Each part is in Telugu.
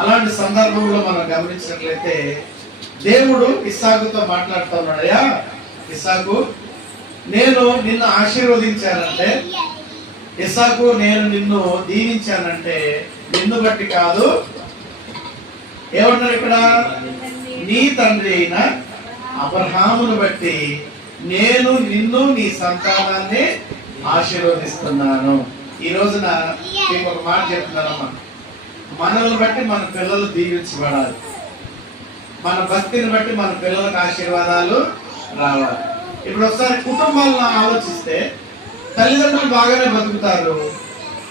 అలాంటి సందర్భంలో మనం గమనించినట్లయితే దేవుడు ఇస్సాకుతో మాట్లాడుతున్నాడు, అయ్యా ఇస్సాకు, నేను నిన్ను ఆశీర్వదించానంటే, ఇస్సాకు నేను నిన్ను దీవించానంటే నిన్ను బట్టి కాదు, ఏమన్నారు ఇక్కడ, నీ తండ్రి అయిన అబ్రహామును బట్టి నేను నిన్ను నీ సంతానాన్ని ఆశీర్వదిస్తున్నాను. ఈ రోజున మీకు ఒక మాట చెప్తున్నానమ్మా, మనల్ని బట్టి మన పిల్లలు దీవించబడాలి, మన భక్తిని బట్టి మన పిల్లలకు ఆశీర్వాదాలు రావాలి. ఇప్పుడు ఒకసారి కుటుంబాలను ఆలోచిస్తే తల్లిదండ్రులు బాగానే బతుకుతారు,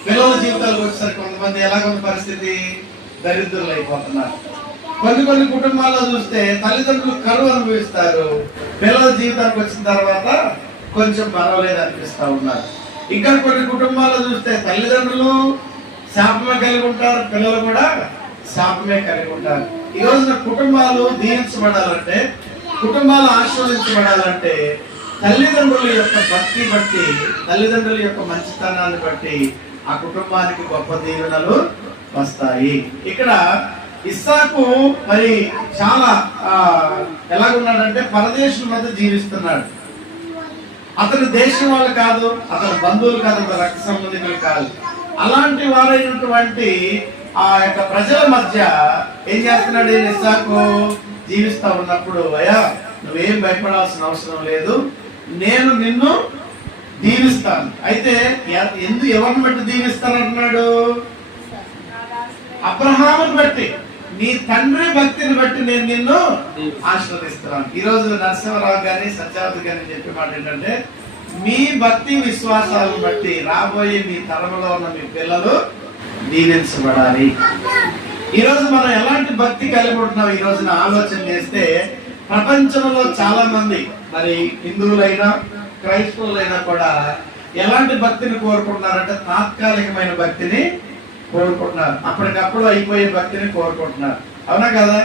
పిల్లల జీవితాలకు వచ్చేసరికి కొంతమంది ఎలాగొంది పరిస్థితి, దరిద్రులు అయిపోతున్నారు. కొన్ని కుటుంబాల్లో చూస్తే తల్లిదండ్రులు కరువు అనుభవిస్తారు, పిల్లల జీవితానికి వచ్చిన తర్వాత కొంచెం పర్వాలేదు అనిపిస్తా ఉన్నారు. ఇంకా కొన్ని కుటుంబాల్లో చూస్తే తల్లిదండ్రులు శాపమే కలిగి ఉంటారు, పిల్లలు కూడా శాపమే కలిగి ఉంటారు. ఈ రోజున కుటుంబాలు దీవించబడాలంటే, కుటుంబాలు ఆశీర్వదించబడాలంటే తల్లిదండ్రుల యొక్క భక్తి బట్టి, తల్లిదండ్రుల యొక్క మంచితనాన్ని బట్టి ఆ కుటుంబానికి గొప్ప దీవెనలు వస్తాయి. ఇక్కడ ఇస్సాకు మరి చాలా ఎలాగున్నాడంటే పరదేశుల మధ్య జీవిస్తున్నాడు. అతని దేశం వాళ్ళు కాదు, అతని బంధువులు కాదు, అతని రక్త సంబంధికులు కాదు. అలాంటి వారైనటువంటి ఆ యొక్క ప్రజల మధ్య ఏం చేస్తున్నాడు ఇస్సాకు, జీవిస్తా ఉన్నప్పుడు, అయ్యా నువ్వేం భయపడాల్సిన అవసరం లేదు, నేను నిన్ను దీవిస్తాను. అయితే ఎవరిని బట్టి దీవిస్తానంటున్నాడు, అబ్రహాముని బట్టి, నీ తండ్రి భక్తిని బట్టి నేను నిన్ను ఆశీర్వదిస్తున్నాను. ఈ రోజు నరసింహరావు గాని సత్యావతి గాని చెప్పే మాట ఏంటంటే, మీ భక్తి విశ్వాసాలను బట్టి రాబోయే మీ తరంలో ఉన్న మీ పిల్లలు దీవించబడాలి. ఈ రోజు మనం ఎలాంటి భక్తి కలిగి ఉంటున్నాం ఈ రోజున ఆలోచన చేస్తే, ప్రపంచంలో చాలా మంది మరి హిందువులైనా క్రైస్తవులైనా కూడా ఎలాంటి భక్తిని కోరుకుంటున్నారంటే తాత్కాలికమైన భక్తిని కోరుకుంటున్నారు, అప్పటికప్పుడు అయిపోయే భక్తిని కోరుకుంటున్నారు. అవునా కదా?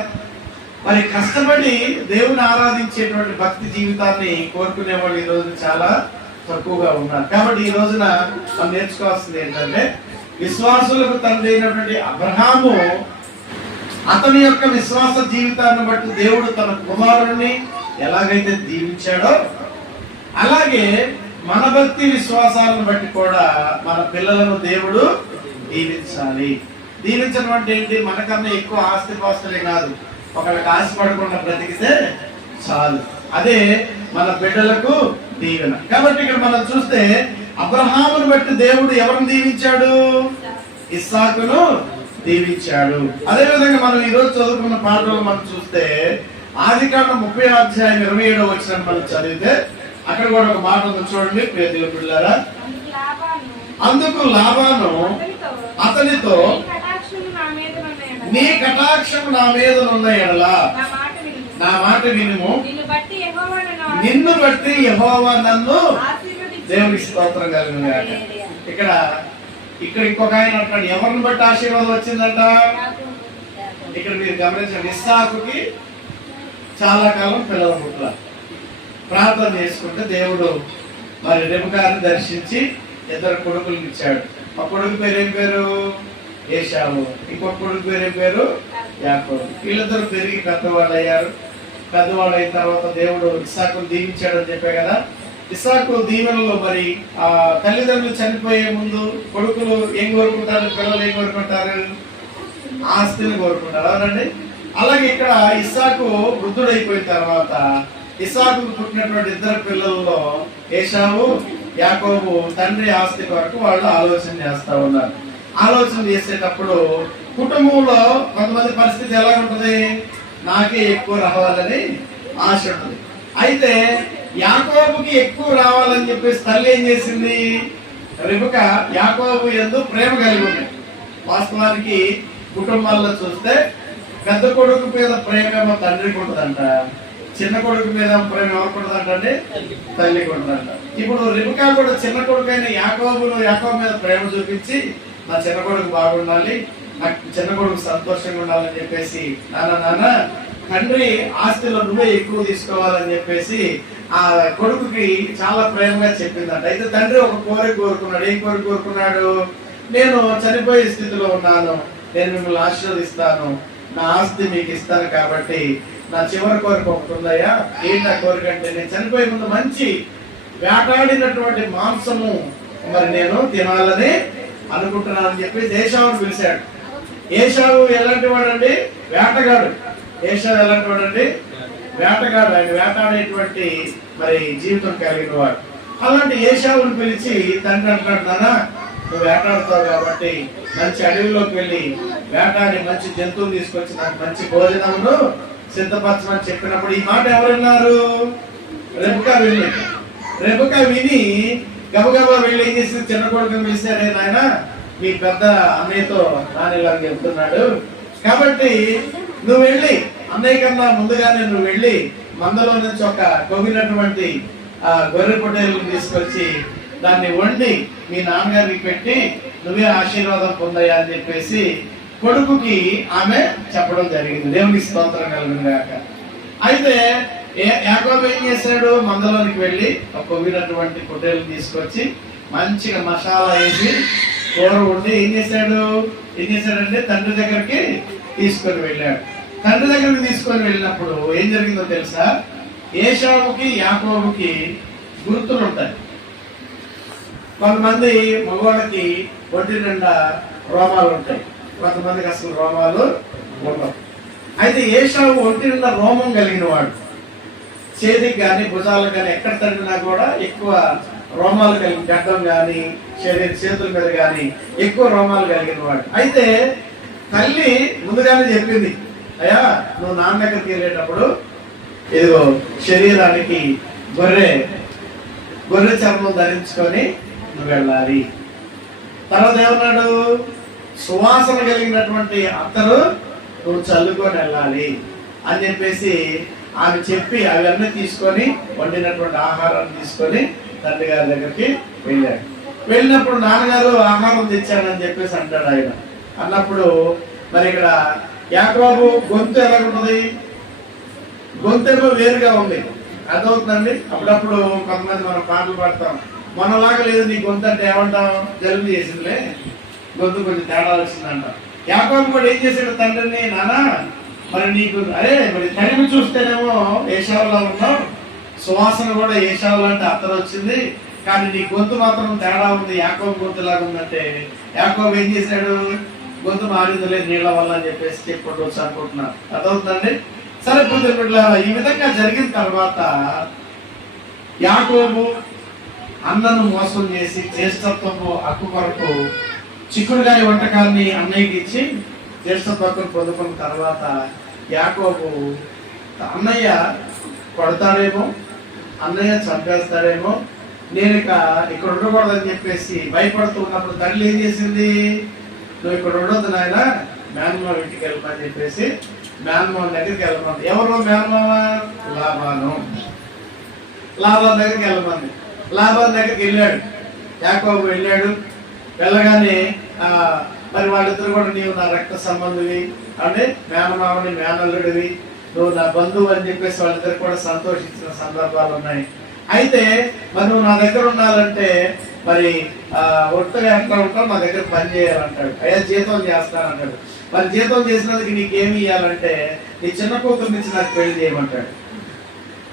మరి కష్టపడి దేవుని ఆరాధించేటువంటి భక్తి జీవితాన్ని కోరుకునే వాళ్ళు ఈ రోజు చాలా తక్కువగా ఉన్నారు. కాబట్టి ఈ రోజున మనం నేర్చుకోవాల్సింది ఏంటంటే, విశ్వాసులకు తండ్రి అయినటువంటి అబ్రహాము అతని యొక్క విశ్వాస జీవితాన్ని బట్టి దేవుడు తన కుమారుణ్ణి ఎలాగైతే దీవించాడో, అలాగే మన భక్తి విశ్వాసాలను బట్టి కూడా మన పిల్లలను దేవుడు దీవించాలి. దీవించడం అంటే ఏంటి, మనకన్నా ఎక్కువ ఆస్తిపాస్తులే కాదు, ఒకళ్ళకి ఆశపడకుండా బ్రతికితే చాలు, అదే మన బిడ్డలకు దీవెన. కాబట్టి ఇక్కడ మనం చూస్తే అబ్రహామును బట్టి దేవుడు ఎవరిని దీవించాడు, ఇస్సాకును దీవించాడు. అదే విధంగా మనం ఈ రోజు చదువుకున్న పాఠంలో మనం చూస్తే ఆదికాండం 30:27 మనం చదివితే అక్కడ కూడా ఒక మాట ఉంది చూడండి ప్రియ దేవుని బిడ్డలారా. అందుకు లాబాను అతనితో, నీ కటాక్షం నా మీద ఉన్న ఎడల నా మాట వినుము, నిన్ను బట్టి యెహోవా నన్ను, దేవునికి స్తోత్రం కలుగును గాక. ఇక్కడ ఇంకొక ఆయన అంటాడు, ఎవరిని బట్టి ఆశీర్వాదం వచ్చిందంట. ఇక్కడ మీరు గమనించండి, ఇస్సాకుకి చాలా కాలం పిల్లల పుట్ల ప్రార్థన చేసుకుంటే దేవుడు మరి రెబెకాను దర్శించి 2 కొడుకులను ఇచ్చాడు. ఒక కొడుకు పేరు ఏం పేరు, ఏశావు, ఇంకొక కొడుకు పేరు ఏం పేరు, యాకోబు. వీళ్ళిద్దరు పెరిగి పెద్దవాళ్ళు అయ్యారు. పెద్దవాళ్ళు అయిన తర్వాత దేవుడు ఇస్సాకును దీవించాడు అని చెప్పే కదా. ఇస్సాకు దీవెనలో మరి ఆ తల్లిదండ్రులు చనిపోయే ముందు కొడుకులు ఏం కోరుకుంటారు, పిల్లలు ఏం కోరుకుంటారు, ఆస్తిని కోరుకుంటారు. అవునండి. అలాగే ఇక్కడ ఇస్సాకు వృద్ధుడైపోయిన తర్వాత ఇస్సాకు పుట్టినటువంటి 2 పిల్లల్లో ఏశావు, యాకోబు తండ్రి ఆస్తి కొరకు వాళ్ళు ఆలోచన చేస్తా ఉన్నారు. ఆలోచన చేసేటప్పుడు కుటుంబంలో కొంతమంది పరిస్థితి ఎలా ఉంటది, నాకే ఎక్కువ రావాలని ఆశ ఉంటుంది. అయితే యాకోబుకి ఎక్కువ రావాలని చెప్పేసి తల్లి ఏం చేసింది, రెబెకా యాకోబు యందు ప్రేమ కలిగి ఉంది. వాస్తవానికి కుటుంబాల్లో చూస్తే పెద్ద కొడుకు మీద ప్రేమ తండ్రికి ఉంటుందంట, చిన్న కొడుకు మీద ప్రేమ ఎవరికి ఉంటుందంటే తల్లికి ఉంటుందంట. ఇప్పుడు రెబెకా కూడా చిన్న కొడుకు అయిన యాకోబు మీద ప్రేమ చూపించి, నా చిన్న కొడుకు బాగుండాలి, నాకు చిన్న కొడుకు సంతోషంగా ఉండాలని చెప్పేసి, నాన్న తండ్రి ఆస్తిలో నువ్వే ఎక్కువ తీసుకోవాలని చెప్పేసి ఆ కొడుకుకి చాలా ప్రేమగా చెప్పిందంట. అయితే తండ్రి ఒక కోరిక కోరుకున్నాడు. ఏం కోరిక కోరుకున్నాడు, నేను చనిపోయే స్థితిలో ఉన్నాను, నేను మిమ్మల్ని ఆశీర్వదిస్తాను, నా ఆస్తి మీకు ఇస్తాను, కాబట్టి నా చివరి కోరిక ఒకటి ఉందయ్యా. ఏంటి ఆ కోరిక అంటే, నేను చనిపోయే ముందు మంచి వేటాడినటువంటి మాంసము మరి నేను తినాలని అనుకుంటున్నానని చెప్పి ఏశావును పిలిచాడు. ఏశావు ఎలాంటి వాడండి? వేటగాడు. ఏశావు ఎలాంటి వాడండి? వేటగాడు. ఆయన వేటాడేటువంటి మరి జీవితం కలిగిన వాడు. అలాంటి ఏశావుని పిలిచి తండ్రి అంటున్నాడు, నాన్న నువ్వు వేటాడుతావు కాబట్టి మంచి అడవిలోకి వెళ్ళి వేటాడి మంచి జంతువులు తీసుకొచ్చి నాకు మంచి భోజనమును సిద్ధపరచమని చెప్పినప్పుడు ఈ మాట ఎవరున్నారు? రెబెకా వెళ్ళి. రెబెకా విని గబగబా వెళ్ళి ఏం చేసి చిన్న కొడుకుని పిలిచారే, నాయన మీ పెద్ద అన్నయ్యతో నాన్నలాగా చెప్తున్నాడు కాబట్టి నువ్వు వెళ్ళి అన్నయ్య కన్నా ముందుగానే నువ్వు వెళ్ళి మందలో నుంచి ఒక కొవ్వినటువంటి గొర్రె పొట్టేలను తీసుకొచ్చి దాన్ని వండి మీ నాన్నగారికి పెట్టి నువ్వే ఆశీర్వాదం పొందయ్యా అని చెప్పేసి కొడుకుకి ఆమె చెప్పడం జరిగింది. దేవునికి స్తోత్రం కలుగును గాక. అయితే యాకోబు ఏం చేశాడు? మందలోనికి వెళ్ళి ఒక కొవ్వినటువంటి పొట్టేలను తీసుకొచ్చి మంచిగా మసాలా వేసి కూర వండి ఏం చేశాడంటే తండ్రి దగ్గరికి తీసుకొని వెళ్ళాడు. తండ్రి దగ్గరికి తీసుకొని వెళ్ళినప్పుడు ఏం జరిగిందో తెలుసా? ఏశావుకి యాకోబుకి గుర్తులు ఉంటాయి. కొంతమంది మగవాళ్ళకి ఒంటి నిండా రోమాలు ఉంటాయి, కొంతమందికి అసలు రోమాలు ఉండవు. అయితే ఏశావు ఒంటి నిండా రోమం కలిగిన వాడు. చేతికి కానీ భుజాలకు కానీ ఎక్కడ తగ్గినా కూడా ఎక్కువ రోమాలు కలిగిన, గడ్డం కానీ చేతుల మీద కానీ ఎక్కువ రోమాలు కలిగిన వాడు. అయితే తల్లి ముందుగానే చెప్పింది, అయ్యా నువ్వు నాన్న దగ్గరికి వెళ్ళేటప్పుడు ఇదిగో శరీరానికి గొర్రె చర్మం ధరించుకొని నువ్వు వెళ్ళాలి. తర్వాత ఏమన్నాడు? సువాసన కలిగినటువంటి అత్తరు నువ్వు చల్లుకొని వెళ్ళాలి అని చెప్పేసి ఆమె చెప్పి అవన్నీ తీసుకొని వండినటువంటి ఆహారాన్ని తీసుకొని తండ్రి గారి దగ్గరికి వెళ్ళాడు. వెళ్ళినప్పుడు నాన్నగారు ఆహారం తెచ్చానని చెప్పేసి అంటాడు ఆయన. అన్నప్పుడు మరి ఇక్కడ యాకోబు గొంతు ఎలా ఉంటుంది? గొంతేమో వేరుగా ఉంది. అర్థమవుతుందండి? అప్పుడప్పుడు కొంతమంది మనం పాటలు పాడతాం, మనలాగా లేదు నీ గొంతు అంటే ఏమంటాం? జలుబు చేసిందిలే, గొంతు కొంచెం తేడా వచ్చిందంట. యాకోబు కూడా ఏం చేశాడు తండ్రిని, నానా మరి నీకు మరి తల్లిని చూస్తేనేమో ఏశావులా ఉన్నావు, సువాసన కూడా ఏశావులా అంటే అత్తరు వచ్చింది, కానీ నీ గొంతు మాత్రం తేడా ఉంది, యాకోబు గొంతు లాగా ఉందంటే యాకోబు ఏం చేశాడు? గొంతు మారిందిలే నీళ్ల వల్ల అని చెప్పేసి చెప్పుకోవచ్చు అనుకుంటున్నాను. అర్థమవుతుందండి? సరే పుత్రుల ఈ విధంగా జరిగిన తర్వాత యాకోబు అన్నను మోసం చేసి జ్యేష్ఠత్వపు హక్కు కొరకు చిక్కుడుగాయ వంటకాన్ని అన్నయ్యకి ఇచ్చి జ్యేష్ఠత్వ హక్కును పొందుకున్న తర్వాత యాకోబు అన్నయ్య కొడతాడేమో, అన్నయ్య చంపేస్తాడేమో, నేను ఇక్కడ ఉండకూడదని చెప్పేసి భయపడుతూ ఉన్నప్పుడు తల్లి ఏం చేసింది? నువ్వు ఇక్కడ ఉండొద్దు నాయన, మేనమామ ఇంటికి వెళ్ళమని చెప్పేసి మేనమామ దగ్గరికి వెళ్ళమంది. ఎవరు మేనమామ? లాబాన్ దగ్గరికి వెళ్ళమంది. లాబాన్ దగ్గరికి వెళ్ళాడు యాకోబు. వెళ్ళాడు. వెళ్ళగానే మరి వాళ్ళిద్దరు కూడా నీవు నా రక్త సంబంధివి అంటే మేనమామని మేనల్లుడివి, నువ్వు నా బంధువు అని చెప్పేసి వాళ్ళిద్దరు కూడా సంతోషించిన సందర్భాలు ఉన్నాయి. అయితే మరి నువ్వు నా దగ్గర ఉండాలంటే మరి ఒట్టగా ఎట్లా ఉంటావు, నా దగ్గర పని చేయాలంటాడు. అయ్యా జీతం చేస్తానంటాడు. మరి జీతం చేసినందుకు నీకేమి ఇవ్వాలంటే నీ చిన్న కూతురు నుంచి నాకు పెళ్లి చేయమంటాడు.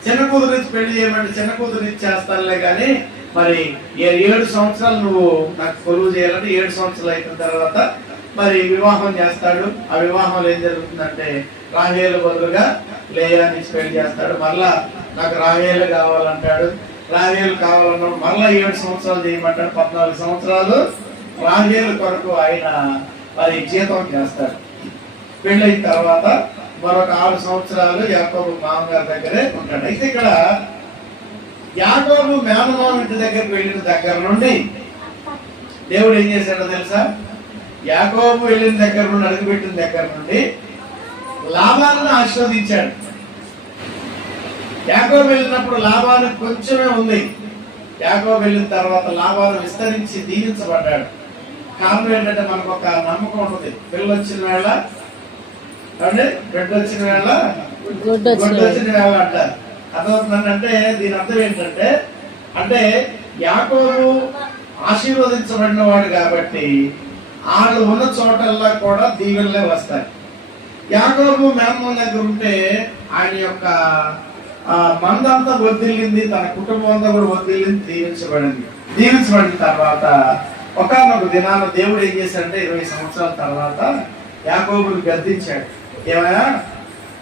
చిన్న కూతురు నుంచి పెళ్లి చేయమంటే చిన్న కూతురు నుంచి చేస్తానులే కానీ మరి 7 సంవత్సరాలు నువ్వు నాకు కొలువు చేయాలంటే 7 సంవత్సరాలు అయిన తర్వాత మరి వివాహం చేస్తాడు. ఆ వివాహంలో ఏం జరుగుతుందంటే రాహేలు బదులుగా లేయా నుంచి పెళ్లి చేస్తాడు. మళ్ళా నాకు రాహేలు కావాలంటాడు. రాహేలు కావాలన్నాడు. మళ్ళా 7 సంవత్సరాలు చేయమంటాడు. 14 సంవత్సరాలు రాహేలు కొరకు ఆయన మరి జీతం చేస్తాడు. పెళ్ళైన తర్వాత మరొక 6 సంవత్సరాలు యాకోబు మామగారి దగ్గరే ఉంటాడు. అయితే ఇక్కడ యాకోబు మేనమామ ఇంటి దగ్గరికి వెళ్ళిన దగ్గర నుండి దేవుడు ఏం చేశాడో తెలుసా? యాకోబు వెళ్ళిన దగ్గర నుండి, అడుగుపెట్టిన దగ్గర నుండి లాభాలను ఆశీర్వదించాడు. యాకోబు వెళ్ళినప్పుడు లాభాలు కొంచెమే ఉంది. యాకోబు వెళ్ళిన తర్వాత లాభాలు విస్తరించి దీవించబడ్డాడు. కారణం ఏంటంటే మనకు ఒక నమ్మకం ఉంటుంది, పిల్లలు వచ్చిన వేళ అంటే బిడ్డ వచ్చిన వేళ గుడ్డు వచ్చిన వేళ అంటారు. అర్థమవుతుందంటే దీని అర్థం ఏంటంటే అంటే యాకోబు ఆశీర్వదించబడిన వాడు కాబట్టి వాళ్ళు ఉన్న చోటల్లా కూడా దీవెనలే వస్తాయి. యాకోబు మేనమామ దగ్గర ఉంటే ఆయన యొక్క మందంతా వర్ధిల్లింది, తన కుటుంబం అంతా కూడా వర్ధిల్లింది, దీవించబడిన తర్వాత ఒకానొక దినాన దేవుడు ఏం చేశాడంటే 20 సంవత్సరాల తర్వాత యాకోబుని గద్దించాడు. ఏమయ్యా,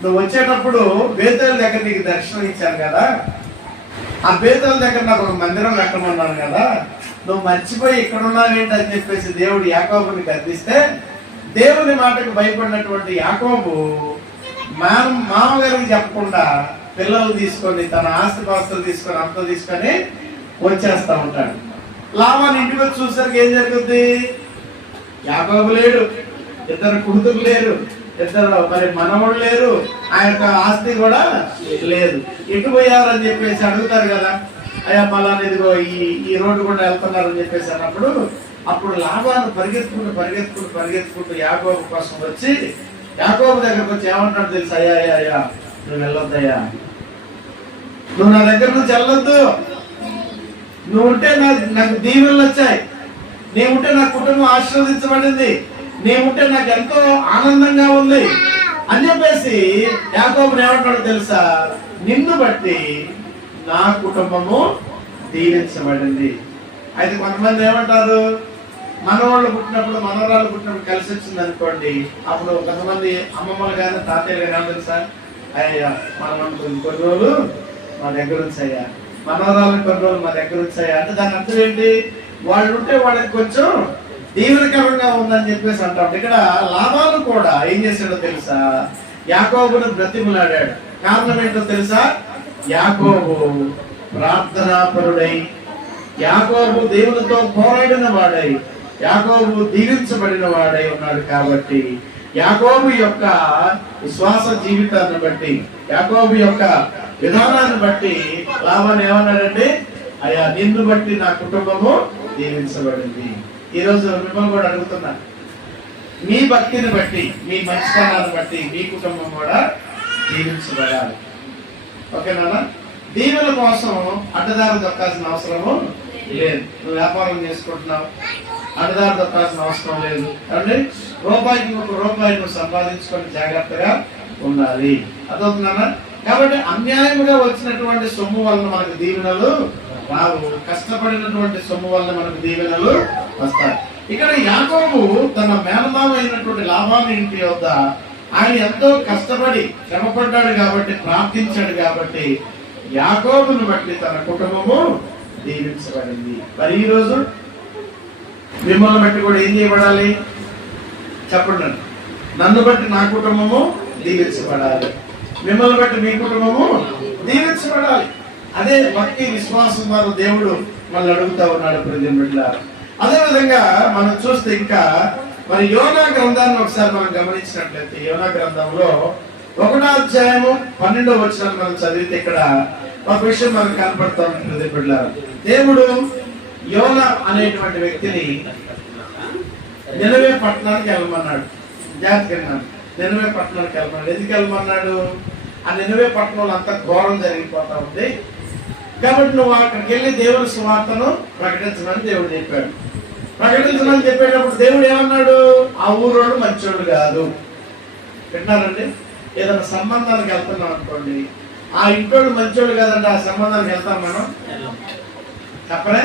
నువ్వు వచ్చేటప్పుడు బేతేలు దగ్గర నీకు దర్శనం ఇచ్చాను కదా, ఆ బేతేల దగ్గర నాకు ఒక మందిరం కట్టమన్నాను కదా, నువ్వు మర్చిపోయి ఇక్కడ ఉన్నావేంటి అని చెప్పేసి దేవుడు యాకోబుని గద్దిస్తే, దేవుని మాటకు భయపడినటువంటి యాకోబు మామగారికి చెప్పకుండా పిల్లలు తీసుకొని తన ఆస్తిపాస్తులు తీసుకొని అంతా తీసుకొని వచ్చేస్తా ఉంటాడు. లాభాన్ని ఇంటికి వచ్చి చూసరికి ఏం జరుగుద్ది? యాకోబు లేడు, ఇద్దరు కుడుతులు లేరు, ఇద్దరు మరి మనవుడు లేరు, ఆ యొక్క ఆస్తి కూడా లేదు. ఎటు పోయారని చెప్పేసి అడుగుతారు కదా, అయ్యా పలానా ఇదిగో ఈ రోడ్డు కూడా వెళ్తున్నారని చెప్పేసి అన్నప్పుడు అప్పుడు లాభాన్ని పరిగెత్తుకుంటూ యాకోబు కోసం వచ్చి యాకోబు దగ్గరకు వచ్చి ఏమంటాడు తెలుసు? అయ్యా నువ్వు వెళ్ళొద్దయ్యా, నువ్వు నా దగ్గర నుంచి వెళ్ళొద్దు, నువ్వు ఉంటే నాకు దీవెనలు వచ్చాయి, నీవుంటే నా కుటుంబం ఆశీర్వదించబడింది, నీవుంటే నాకు ఎంతో ఆనందంగా ఉంది అని చెప్పేసి యాకోబుని ఏమంటాడు తెలుసా? నిన్ను బట్టి నా కుటుంబము దీవించబడింది. అయితే కొంతమంది ఏమంటారు, మనవాళ్ళు పుట్టినప్పుడు మనవరాళ్ళు పుట్టినప్పుడు కలిసి వచ్చింది అనుకోండి, అప్పుడు కొంతమంది అమ్మమ్మలు కానీ తాతయ్యలు కానీ తెలుసా, అయ్యా మనవాళ్ళు కొన్ని రోజులు మా దగ్గర ఉంచాయా, మనవరాళ్ళు కొన్ని రోజులు మా దగ్గర ఉంచాయా అంటే దాని అర్థం ఏంటి? వాళ్ళు ఉంటే వాళ్ళకి కొంచెం దీవెనకరంగా ఉందని చెప్పేసి అంటాం. ఇక్కడ లాభాలు కూడా ఏం చేశాడో తెలుసా? యాకోబును బ్రతిమలాడాడు. కారణం ఏంటో తెలుసా? యాకోబు ప్రార్థనాపరుడై, యాకోబు దేవునితో పోరాడిన వాడై, యాకోబు దీవించబడిన వాడై ఉన్నాడు. కాబట్టి యాకోబు యొక్క విశ్వాస జీవితాన్ని బట్టి, యాకోబు యొక్క విధానాన్ని బట్టి లాభాన్ని ఏమన్నాడంటే, అయ్యా నిన్ను బట్టి నా కుటుంబము దీవించబడింది. ఈ రోజు మిమ్మల్ని కూడా అడుగుతున్నాను, మీ భక్తిని బట్టి, మీ మంచితనాన్ని బట్టి మీ కుటుంబం కూడా దీవించబడాలి. ఓకేనా? దీవెన కోసం అడ్డదారు దొక్కాల్సిన అవసరము లేదు. నువ్వు వ్యాపారం చేసుకుంటున్నావు, అడ్డదారు దొక్కాల్సిన అవసరం లేదు. అంటే రూపాయికి నువ్వు సంపాదించుకొని జాగ్రత్తగా ఉండాలి. అదవుతున్నానా? కాబట్టి అన్యాయముగా వచ్చినటువంటి సొమ్ము వలన మనకు దీవెనలు రావు, కష్టపడినటువంటి సొమ్ము వలన మనకు దీవెనలు వస్తాయి. ఇక్కడ యాకోబు తన మేనమామ అయినటువంటి లాభాన్ని ఇంటి వద్ద ఆయన ఎంతో కష్టపడి శ్రమపడ్డాడు కాబట్టి, ప్రార్థించాడు కాబట్టి యాకోబును బట్టి తన కుటుంబము దీవించబడింది. మరి ఈ రోజు మిమ్మల్ని బట్టి కూడా ఏం చేయబడాలి చెప్పండి? నన్ను బట్టి నా కుటుంబము దీవించబడాలి, మిమ్మల్ని బట్టి మీ కుటుంబము దీవించబడాలి. అదే భక్తి విశ్వాసం ద్వారా దేవుడు మనల్ని అడుగుతా ఉన్నాడు ప్రజలు. అదే విధంగా మనం చూస్తే ఇంకా మరి యోనా గ్రంథాన్ని ఒకసారి మనం గమనించినట్లయితే, యోనా గ్రంథంలో 1వ అధ్యాయము 12వ వచనం మనం చదివితే ఇక్కడ ఒక విషయం మనకు కనపడతా ఉంటుంది బిడ్డలారా. దేవుడు యోనా అనేటువంటి వ్యక్తిని నినవే పట్టణానికి వెళ్ళమన్నాడు. జాగ్రత్తగా నినవే పట్టణానికి వెళ్ళమన్నాడు. ఎందుకు వెళ్ళమన్నాడు? ఆ నినవే పట్టణంలో అంతా ఘోరం జరిగిపోతా ఉంది కాబట్టి నువ్వు అక్కడికి వెళ్ళి దేవుని సువార్తను ప్రకటించమని దేవుడు చెప్పాడు. ప్రకటించమని చెప్పేటప్పుడు దేవుడు ఏమన్నాడు? ఆ ఊరోళ్ళు మంచోళ్ళు కాదు. వింటున్నారండి? ఏదైనా సంబంధానికి వెళ్తున్నాం అనుకోండి, ఆ ఇంటోళ్ళు మంచోళ్ళు కాదంటే ఆ సంబంధానికి వెళ్తాం మనం? చెప్పరే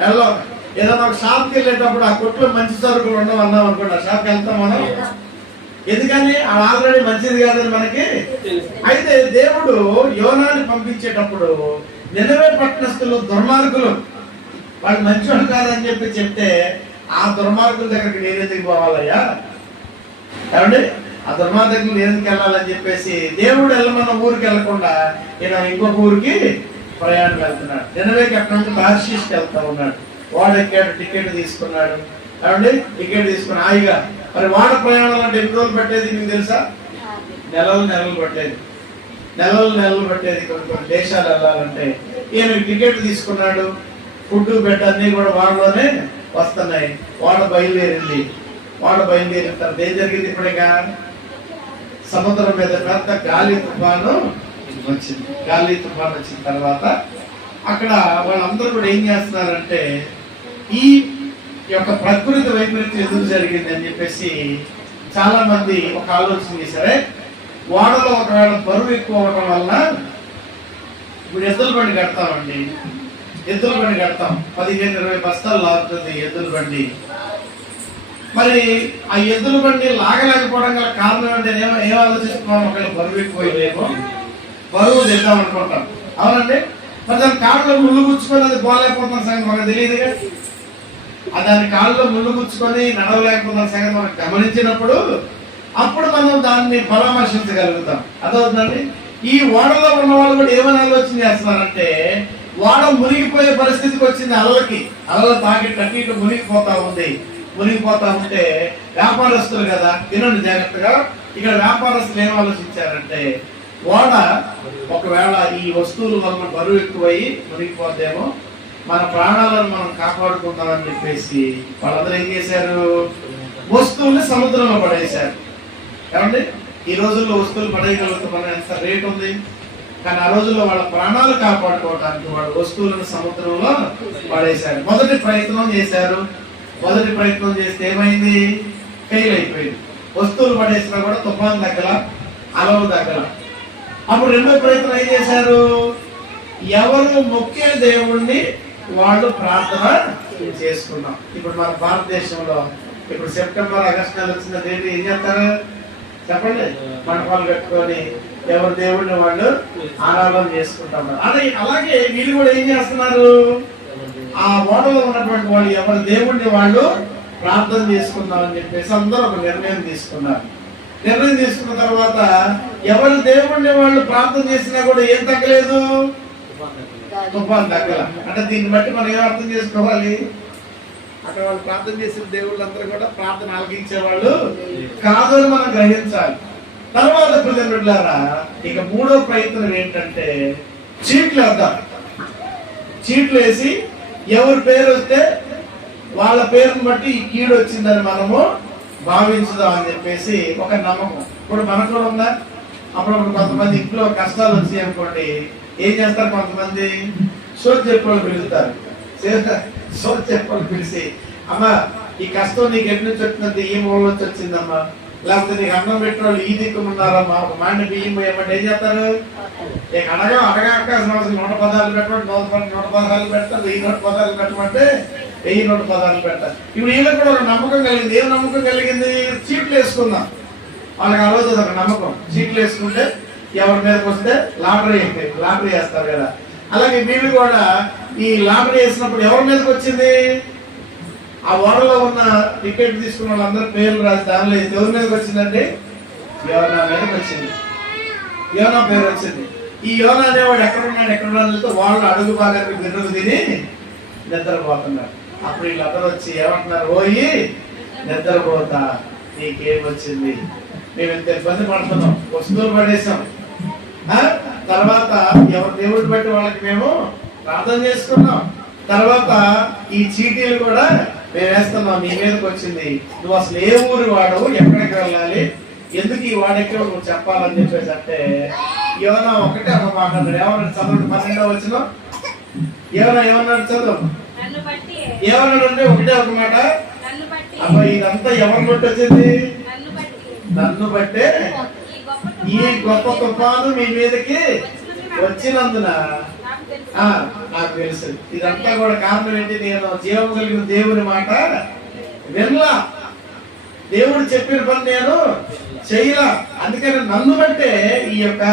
వెళ్ళాం. ఏదైనా ఒక షాప్కి వెళ్ళేటప్పుడు ఆ కొట్లో మంచి సరుకులు ఉండవు అన్నాం అనుకోండి, ఆ షాప్కి వెళ్తాం మనం? ఎందుకని? ఆల్రెడీ మంచిది కాదని మనకి. అయితే దేవుడు యోనాని పంపించేటప్పుడు నినవే పట్టణస్థులు దుర్మార్గులు, వాళ్ళు మంచివాడు కాదని చెప్పి చెప్తే ఆ దుర్మార్గుల దగ్గరికి నేను ఎందుకు పోవాలయ్యా, ఏమండి ఆ దుర్మార్గులు నేను ఎందుకు వెళ్ళాలని చెప్పేసి దేవుడు వెళ్ళమన్న ఊరికి వెళ్ళకుండా ఈయన ఇంకొక ఊరికి ప్రయాణం వెళ్తున్నాడు. నినవేకి అక్కడ నుండి తార్షీష్కి వెళ్తా ఉన్నాడు. వాడు ఎక్కాడు, టికెట్ తీసుకున్నాడు. ఏమండి టికెట్ తీసుకుని హాయిగా. మరి వాడ ప్రయాణాలు అంటే ఎన్ని రోజులు పట్టేది మీకు తెలుసా? నెలలు పట్టేది. నెలలు పట్టేది. కొన్ని దేశాలు వెళ్ళాలంటే ఈయన టికెట్ తీసుకున్నాడు. ఫుడ్ బెడ్ అన్ని కూడా వాడలోనే వస్తున్నాయి. వాడ బయలుదేరింది. బయలుదేరిన తర్వాత ఏం జరిగింది? ఇప్పటిక సముద్రం మీద పెద్ద గాలి తుఫాను వచ్చింది. గాలి తుఫాను వచ్చిన తర్వాత అక్కడ వాళ్ళందరూ కూడా ఏం చేస్తున్నారంటే ఈ ఈ యొక్క ప్రకృతి వైపరీత్యం ఎందుకు జరిగింది అని చెప్పేసి చాలా మంది ఒక ఆలోచన చేశారే. ఓడలో ఒకవేళ బరువు ఎక్కువ అవడం వల్ల, ఇప్పుడు ఎద్దుల బండి కడతామండి, ఎద్దుల బండి కడతాం, 15-20 బస్తాలు లాగుతుంది ఎద్దుల బండి. మరి ఆ ఎద్దుల బండి లాగలేకపోవడం గల కారణం అంటే ఏం ఆలోచిస్తున్నాం? ఒకవేళ బరువు ఎక్కువైలేమో బరువు తెద్దాం అనుకుంటాం, అవునండి. మరి దాని కాళ్ళలో ముళ్ళు గుచ్చుకొని అది పోలేకపోతున్న సంగతి మనకు తెలియదుగా. దాని కాళ్ళలో ముళ్ళు గుచ్చుకొని నడవలేకపోతున్న సంగతి మనం గమనించినప్పుడు అప్పుడు మనం దాన్ని పరామర్శించగలుగుతాం. అదవుతుందండి. ఈ ఓడలో ఉన్న వాళ్ళు కూడా ఏమని ఆలోచన చేస్తున్నారంటే, ఓడ మునిగిపోయే పరిస్థితికి వచ్చింది. అలలు తాకి టక్కీటు మునిగిపోతా ఉంటే వ్యాపారస్తులు కదా, వినండి జాగ్రత్తగా. ఇక్కడ వ్యాపారస్తులు ఏం ఆలోచించారంటే, ఓడ ఒకవేళ ఈ వస్తువుల వలన బరువు ఎక్కువై మునిగిపోతేమో మన ప్రాణాలను మనం కాపాడుకుందామని చెప్పేసి వాళ్ళందరూ ఏం చేశారు? వస్తువుల్ని సముద్రంలో పడేశారు. ఏమండి, ఈ రోజుల్లో వస్తువులు పడేయగలుగుతాం, ఎంత రేట్ ఉంది. కానీ ఆ రోజుల్లో వాళ్ళ ప్రాణాలు కాపాడుకోవడానికి వాళ్ళ వస్తువులను సముద్రంలో పడేశారు. మొదటి ప్రయత్నం చేస్తే ఏమైంది? ఫెయిల్ అయిపోయింది. వస్తువులు పడేసినా కూడా తుఫాన్ దగ్గర, అలలు దగ్గర. అప్పుడు రెండో ప్రయత్నం ఏం చేశారు? ఎవరు మొక్కే దేవుణ్ణి వాళ్ళు ప్రార్థన చేసుకున్నాం. ఇప్పుడు మన భారతదేశంలో ఇప్పుడు సెప్టెంబర్, ఆగస్టు నెల వచ్చిందంటే ఏం చేస్తారు చెప్పండి? మండపాలు కట్టుకొని ఎవరి దేవుడిని వాళ్ళు ఆరాధన చేసుకుంటారు. అలాగే వీళ్ళు కూడా ఏం చేస్తున్నారు? ఆ ఓడలో ఉన్నటువంటి వాళ్ళు ఎవరి దేవుడిని వాళ్ళు ప్రార్థన చేసుకుందామని చెప్పేసి అందరూ ఒక నిర్ణయం తీసుకున్నారు. నిర్ణయం తీసుకున్న తర్వాత ఎవరి దేవుడిని వాళ్ళు ప్రార్థన చేసినా కూడా ఏం తగ్గలేదు, తుఫాన్ తగ్గల. అంటే దీన్ని బట్టి మనం ఏం అర్థం చేసుకోవాలి? అక్కడ వాళ్ళు ప్రార్థన చేసిన దేవుళ్ళందరూ కూడా ప్రార్థన ఆలకించే వాళ్ళు కాదు అని మనం గ్రహించాలి. తర్వాత ప్రజలారా, ఇక మూడో ప్రయత్నం ఏంటంటే చీట్లు వేద్దాం. చీట్లు వేసి ఎవరి పేరు వస్తే వాళ్ళ పేరుని బట్టి ఈ కీడు వచ్చిందని మనము భావించుదాం అని చెప్పేసి ఒక నమ్మకం. ఇప్పుడు మనకు కూడా ఉందా? అప్పుడప్పుడు కొంతమంది ఇంట్లో కష్టాలు వచ్చాయి అనుకోండి, ఏం చేస్తారు? కొంతమంది సోచి చెప్పాలని పిలుస్తారు. చెప్పాలని పిలిచి, అమ్మా ఈ కష్టం నీకు ఎటు నుంచి వచ్చిందంటే ఈ మూల నుంచి వచ్చిందమ్మా, లేకపోతే నీకు అన్నం పెట్టిన వాళ్ళు ఈ దిక్కున్నారమ్మా, ఒక మాండి బియ్యం పోయమంటే ఏం చేస్తారు? నీకు అడగాక 100 పదాలు పెట్టమంటే 100 పదాలు పెడతారు, 1000 పదాలు పెట్టమంటే 1000 పదాలు పెడతారు. ఇప్పుడు వీళ్ళకి కూడా ఒక నమ్మకం కలిగింది. ఏం నమ్మకం కలిగింది? చీట్లు వేసుకుందాం. వాళ్ళకి ఆ రోజు ఒక నమ్మకం. చీట్లు వేసుకుంటే ఎవరి మీదకి వస్తే లాటరీ వేస్తారు కదా. అలాగే వీళ్ళు కూడా ఈ లాటరీ వేసినప్పుడు ఎవరి మీదకి వచ్చింది? ఆ ఓడలో ఉన్న టికెట్ తీసుకున్న వాళ్ళందరూ పేర్లు రాసి దానిలో ఎవరి మీదకి వచ్చిందండి? యోనా మీదకి వచ్చింది. యోనా పేరు వచ్చింది. ఈ యోనా అనేవాడు ఎక్కడున్నాడు వాళ్ళు అడుగు భాగానికి బిర్రుకు తిని నిద్రపోతున్నారు. అప్పుడు వీళ్ళందరూ వచ్చి ఏమంటున్నారు? ఓయి నిద్రపోతా, నీకేం వచ్చింది? మేము ఇంత ఇబ్బంది పడుతున్నాం, వస్తువులు పడేసాం, తర్వాత ఎవరి దేవుడిని బట్టి వాళ్ళకి మేము ప్రార్థన చేసుకున్నాం, తర్వాత ఈ చీటీలు కూడా మేము వేస్తున్నాం, నీ మీదకి వచ్చింది. నువ్వు అసలు ఏ ఊరు వాడు, ఎక్కడికి వెళ్ళాలి, ఎందుకు ఈ వాడెక్కడ నువ్వు చెప్పాలని చెప్పేసి అంటే యోనా ఒకటే ఒక మాట అన్నాడు. ఏమన్నాడు? చదవండి 12వ వచనం. ఏమన్నాడు? చదువు. ఏమన్నాడు అంటే ఒకటే ఒక మాట. అబ్బా ఇదంతా ఎవరిని బట్టి వచ్చింది? నన్ను బట్టే ఈ గొప్ప తుఫాను మీ మీదకి వచ్చినందున నాకు తెలుసు. ఇదంతా కూడా కారణం ఏంటి? నేను జీవం కలిగిన దేవుని మాట వినలా, దేవుడు చెప్పిన పని నేను చెయ్యలా, అందుకని నన్ను బట్టే ఈ యొక్క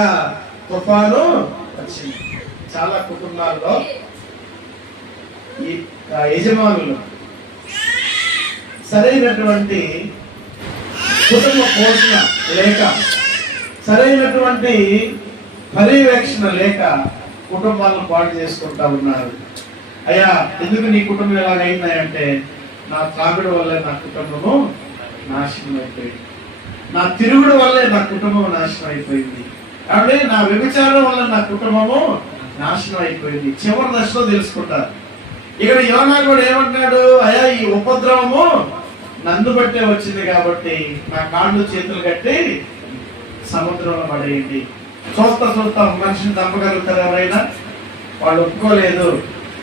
తుఫాను వచ్చింది. చాలా కుటుంబాల్లో ఈ యజమానులు సరైనటువంటి కుటుంబ పోషణ లేక, సరైనటువంటి పర్యవేక్షణ లేక కుటుంబాలను పాడు చేసుకుంటా ఉన్నారు. అయ్యా ఎందుకు నీ కుటుంబం ఎలాగైందంటే, నా త్రాగుడు వల్లే నా కుటుంబము నాశనం అయిపోయింది, నా తిరుగుడు వల్లే నా కుటుంబం నాశనం అయిపోయింది, కాబట్టి నా వ్యభిచారం వల్ల నా కుటుంబము నాశనం అయిపోయింది. చివరి దశలో తెలుసుకుంటారు. ఇక్కడ యోనా కూడా ఏమంటున్నాడు? అయ్యా ఈ ఉపద్రవము నన్ను బట్టే వచ్చింది కాబట్టి నా కాళ్ళు చేతులు కట్టి సముద్రంలో పడేయండి. చూస్తా మనిషిని చంపగలుగుతారు ఎవరైనా? వాళ్ళు ఒప్పుకోలేదు.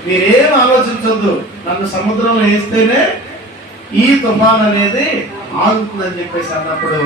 మీరేం ఆలోచించొద్దు, నన్ను సముద్రంలో వేస్తేనే ఈ తుఫాన్ అనేది ఆగుతుందని చెప్పేసి అన్నప్పుడు